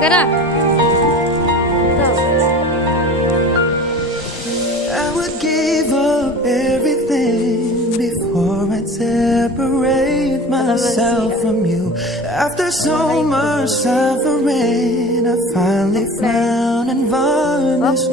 Teka na. Ito. I would give up everything before I separate myself from you. After so much suffering, I finally found and varnished.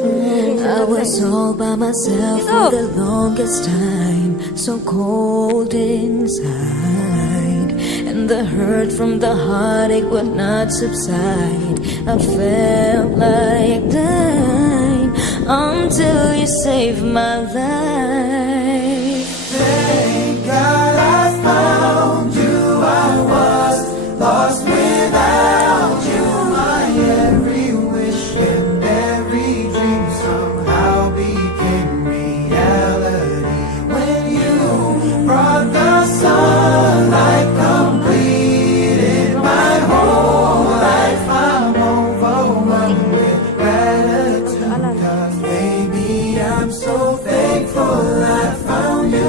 I was all by myself for the longest time, so cold inside, and the hurt from the heartache would not subside. I felt like dying until you saved my life. Thank God I found you. I was lost without you. My every wish and every dream somehow became reality. When you brought the sunlight, completed my whole life. I'm overwhelmed with gratitude, 'cause baby, I'm so thankful I found you.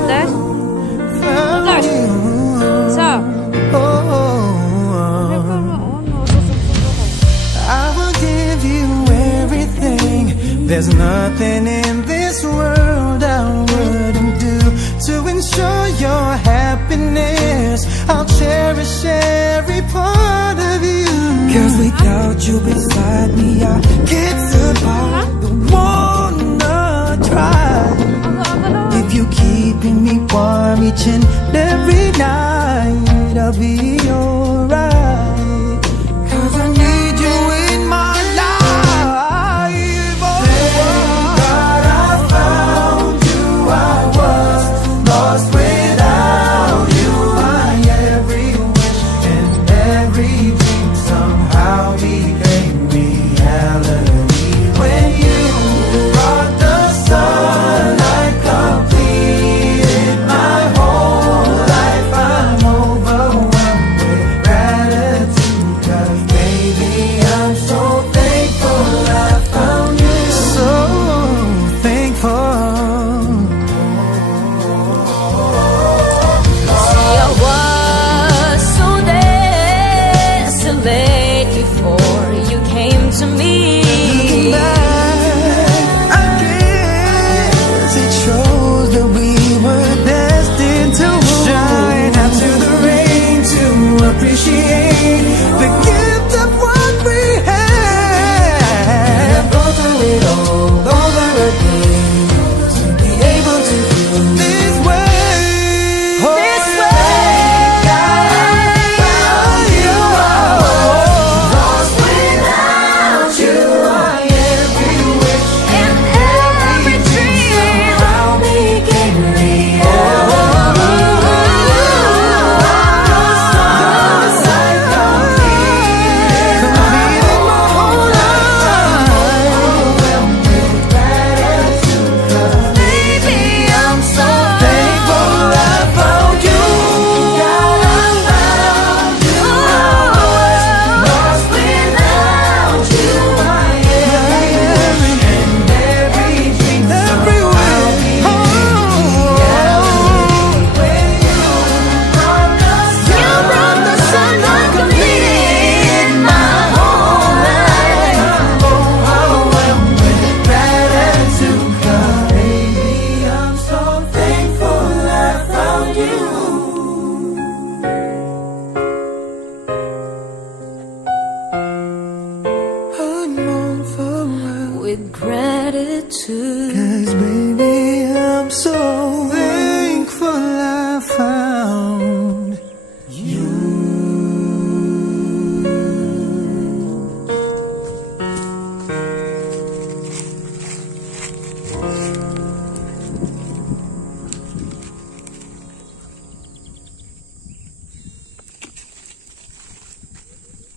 I will give you everything. There's nothing in this world I wouldn't do to ensure your happiness. I'll cherish every part of you, 'cause without you beside me, I can't survive. Don't wanna try. If you keeping me warm each and every night, I'll be alright. 'Cause I need you in my life. Thank God I found you. I was lost without you. My every wish and every dream somehow became reality. When you brought the sunlight, completed my whole life. I'm overwhelmed with gratitude, 'cause baby, I'm so thankful I found you. So thankful. See, I was so desolate before you came to me. I guess it shows that we were destined to shine after the rain, to appreciate the gift of what we had. Go through it all again, to be able to do this way. This way. Found you. Lost without you. Every wish and every dream all became real. With gratitude, 'Cause baby, I'm so thankful I found you.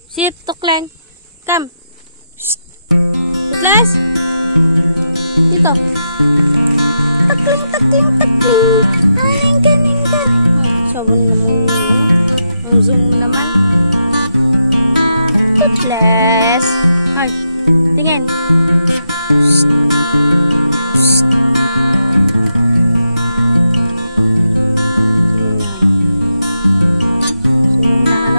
Sit, Toothless. Come. Shh. Toothless. Dito. Takling, takling, takling. Ay, galing ka. Sabon naman. Ang zoom naman. Toothless. Ay, tingin. Shh. Shh. Yun na.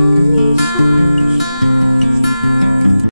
only shine.